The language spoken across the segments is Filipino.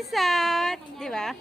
Sat! Di ba?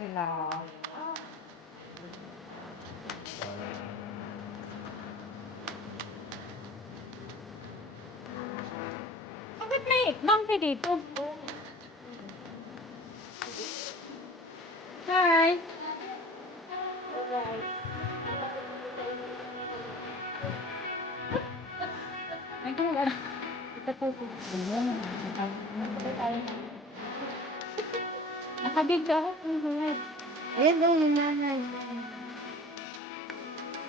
Hello. Bakit may monkey dito? Hi! Ay, kung ano? Ito po. Nakabig ka? Ayan daw yung nanay.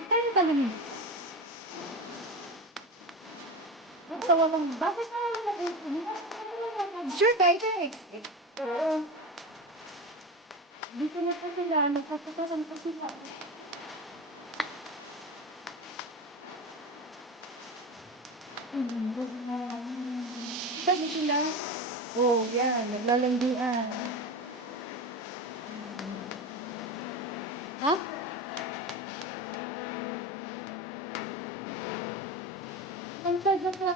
Ano ba ganun? Sa walang, bakit na lang nag-i-? Sure, tayo eh. Oo. Dito na pa sila, nagpapatasan pa sila. Sabi sila, oh, yan, naglalanggian. Ha? Ang tagal na.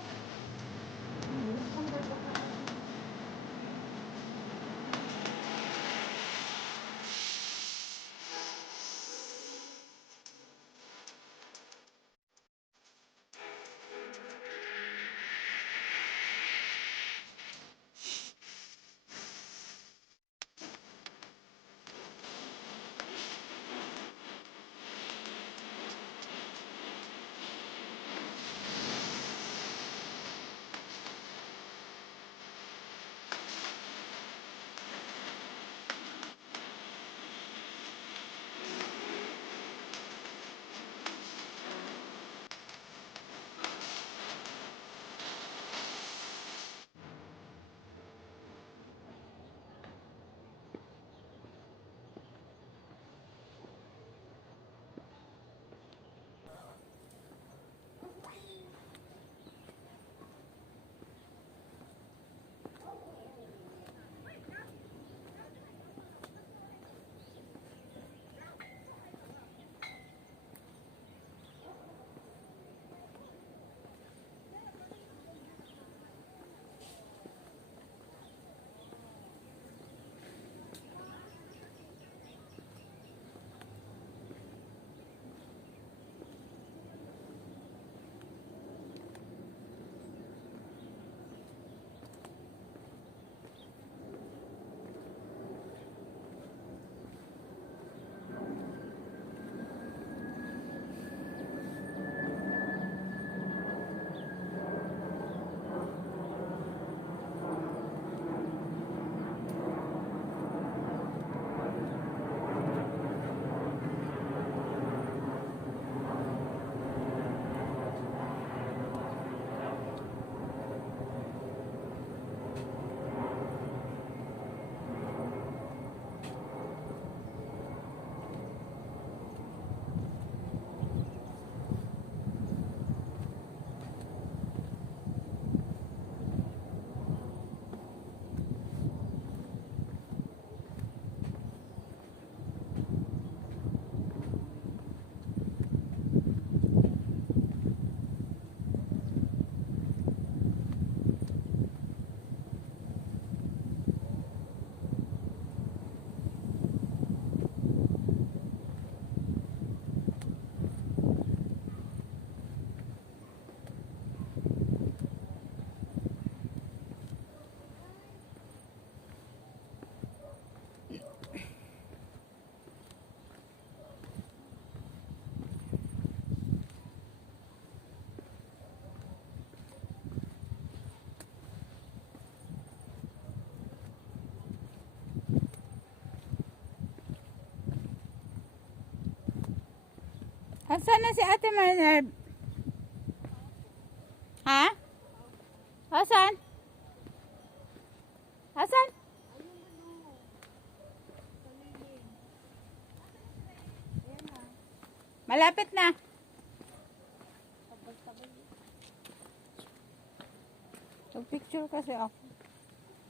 Asan na si Ate Minerve? Ha? Asan? Asan? Malapit na. Picture kasi ako.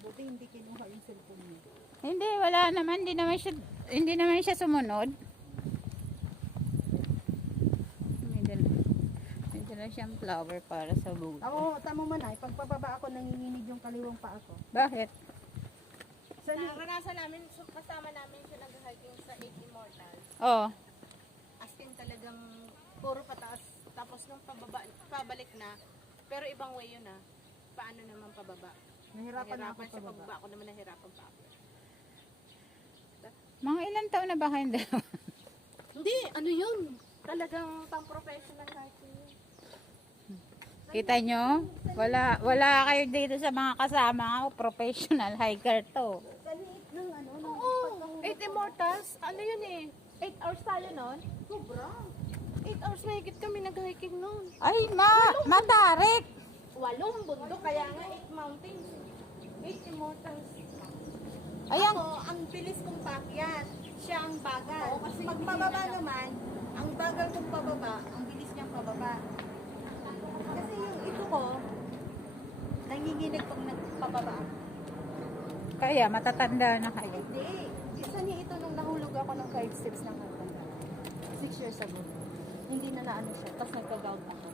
Buti hindi kinuha yung cellphone niya. Hindi, wala naman. Hindi naman siya sumunod. May dala siyang flower para sa buto. Tama mo na. Pagpababa ako, nanginginig yung kaliwang pa ako. Bakit? Naranasan namin, kasama namin siya nag-hiking sa 8 Immortals. Oh. As in talagang puro pataas. Tapos nung pabalik na, pero ibang way yun ah. Paano naman pababa? Nahirapan na ako siya pababa. pababa. Ako naman nahirapan pa ako. Mga ilang taon na ba kayong dalawa? Hindi, ano yun? Talagang pang-professional hiking yun. Kita nyo? Wala kayo dito sa mga kasama ako. Professional hiker to. Kaliit ng ano, Oo, 8 Immortals. Ano yun eh? 8 hours tayo nun? sobra. 8 hours mahigit kami nag-hiking nun. Ay, matarik! 8 bundok, kaya nga 8 mountains. 8 Immortals. Ayan. Ako, ang bilis kong paakyat. Siya ang bagal. Oo, kasi pag pababa naman, ang bagal kong pababa, ang bilis niyang pababa. Kasi yung ito ko, nanginginig pag nagpababa ako. Kaya matatanda na kayo. Hindi. Isa niya ito nung nahulog ako ng 5 steps ng hanggang. 6 years ago. Hindi na naano siya. Tapos nagka-gout ako.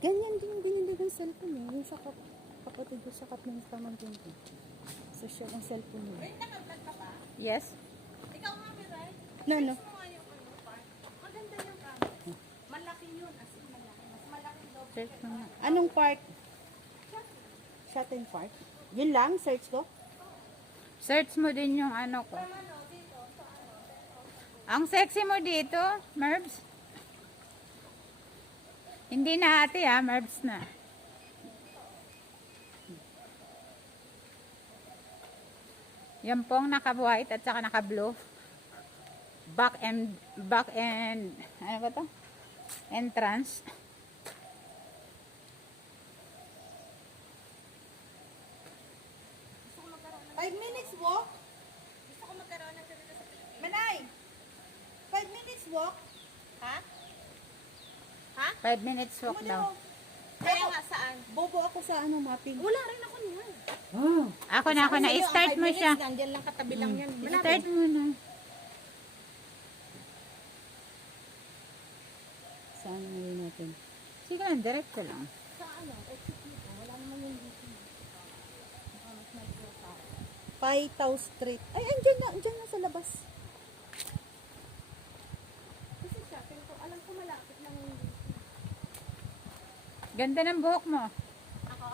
Ganyan din binili ng cellphone eh. Yung sa kapatid ko sa ng pamangkin ko. So siya ang cellphone niya. Yes? Ikaw nga, Miray. No. Gusto mo nga yung park. Maganda yung camera. Malaki yun. As in malaki. Mas malaki daw. Search mo nga. Anong park? Shuttle Park? Yun lang, search ko. Search mo din yung ano ko. Ang sexy mo dito, Merbs. Hindi na ate ha, Merbs na. Yan pong naka-white at saka naka-blue. Back and, ano ba to? Entrance. Five minutes walk? Gusto ko magkaroon ng ganito sa Pilipinas. Manay! 5 minutes walk? Ha? 5 minutes walk daw. Kaya nga saan? Bobo ako sa ano mapping. Wala rin ako niyan. Ako na. I-start mo siya. Nandiyan lang katabi lang yan. I-start mo na. Saan ngayon natin? Sige lang, diretso lang. Sa ano? Exit dito. Wala naman yung dito. Paitaw Street. Ay, andyan na sa labas. Kasi shopping ko. Alam ko malapit lang yung dito. Ganda ng buhok mo. Ako?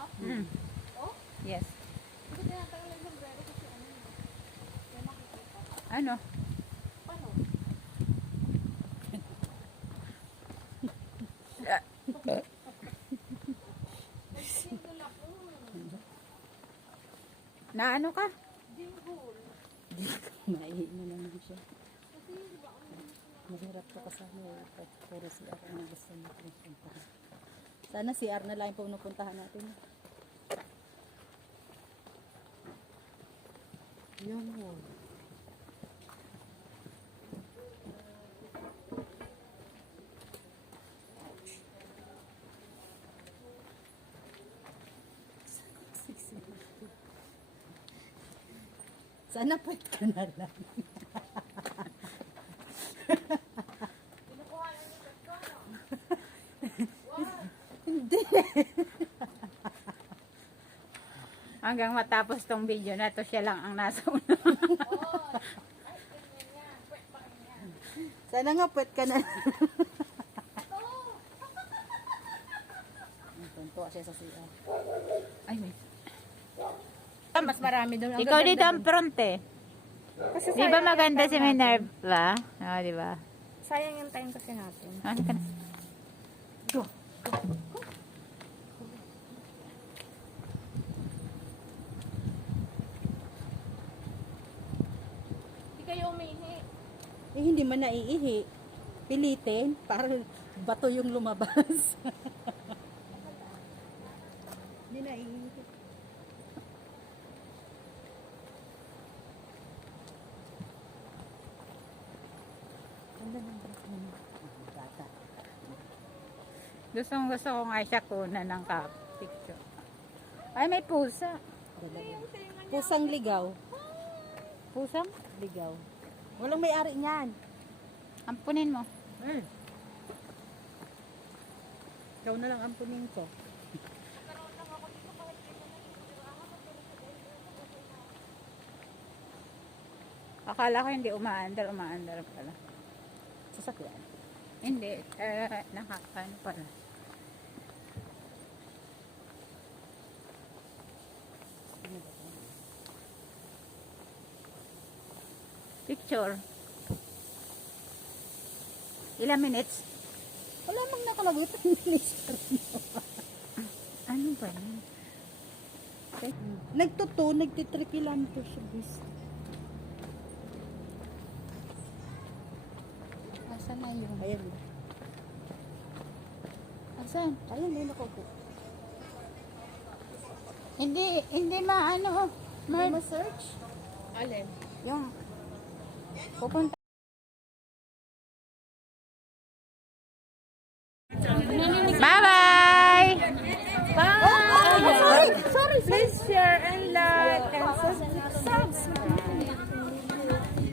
Oh? Yes. Hindi ko tinatagal ng sombrero kasi ano yun. Kaya makikita. Ano? Paano? Single ako. Na ano ka? Jingle. Naihi na naman siya. Mahirap ko kasama eh. Puro si ako ang gusto mo puntahan. Sana si R na lang yung pupuntahan natin. Yan mo. Sana pwede ka na lang. Hindi. Hanggang matapos tong video na to, siya lang ang nasa una. Sana nga pwede ka na. Tuntua siya sa siya. Ay, may. Mas marami doon. Ikaw dito ang front eh. Kasi Di ba maganda si Minerva? Oo, di ba? sayang yung time kasi natin. Ano ka na? Go. kayo umihi. Eh, hindi man naiihi. Pilitin, para bato yung lumabas. Hindi naiihi. Ganda ng dress mo. Bata. Gusto ko nga siya kunan ng picture. Ay, may pusa. Pusang ligaw. Pusang? Ligaw. Walang may-ari niyan. Ampunin mo. Ikaw na lang ampunin ko. Akala ko hindi umaandar pala. Sasakyan. Hindi, nakakaano pala. Picture. Ilang minutes? Wala mang nakalagay pa minister. Ano ba yun? Nagtuto, nagtitrikilanto siya. Bis. Asan na yun? Ayan. Asan? Ayan, may nakaupo. Hindi maano. May ma-search? Alin? Yung pupunta